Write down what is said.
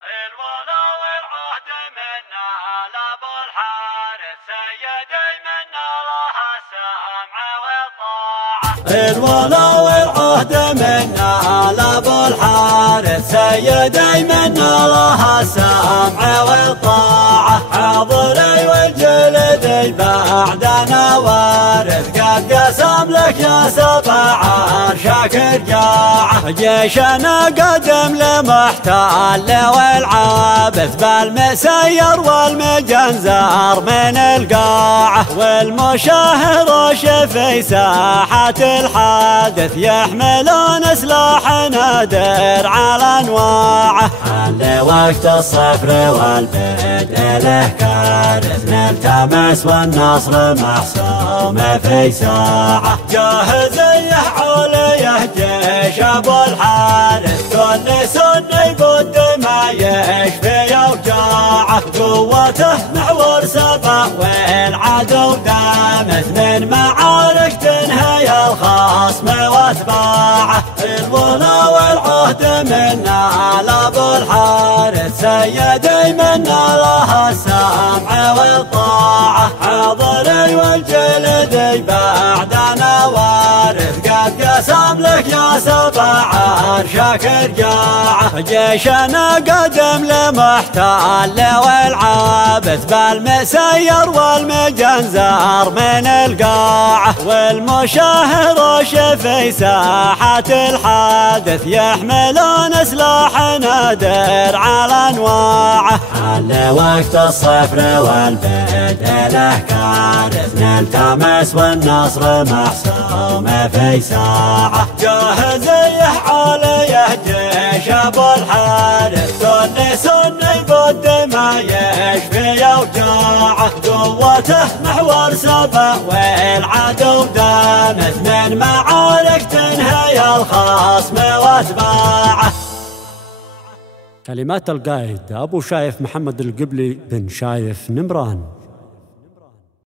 الولا والعهد منا لابو الحارث سيدي منا لها السمع والطاعة. الولا والعهد منا لابو الحارث سيدي منا لها السمع والطاعة. حاضري والجلدي بعدنا وارث قد قسم لك يا سبع عرشك رجاعة. جيشنا قدم لمحتال والعابث بالمسير والمجنزر من القاعة. والمشاهر شفي ساحة الحادث يحملون سلاح نادر على انواعه. حل وقت الصفر والبدء له كارث نلتمس والنصر محسوم في ساعة. جاهز عليه جيش ابو الحارث كل سني بود ما يشفي اوجاعه. قوته محور سبع والعدو دامث من معارك تنهي الخصم واتباعه. الولا والعهد منا لابو الحارث سيدي منا لها السمع والطاعة. حاضري والجلدي بعدنا وارث قد قسم لك يا سبع عرشك رجاعة. جيشنا قدم لمحتال والعابث بالمسير والمجنزر من القاعة. والمشاهر شفي ساحة الحادث يحملون سلاح نادر على انواعه. حل وقت الصفر والبدء له كارث نلتمس والنصر محسوم في ساعة. جاهز عليه جيش ابو الحارث كل سني بود ما يشفي اوجاعه. قوته محور سبع والعدو دامث من معارك تنهي الخصم واتباعه. كلمات القائد أبو شايف محمد القبلي بن شايف نمران.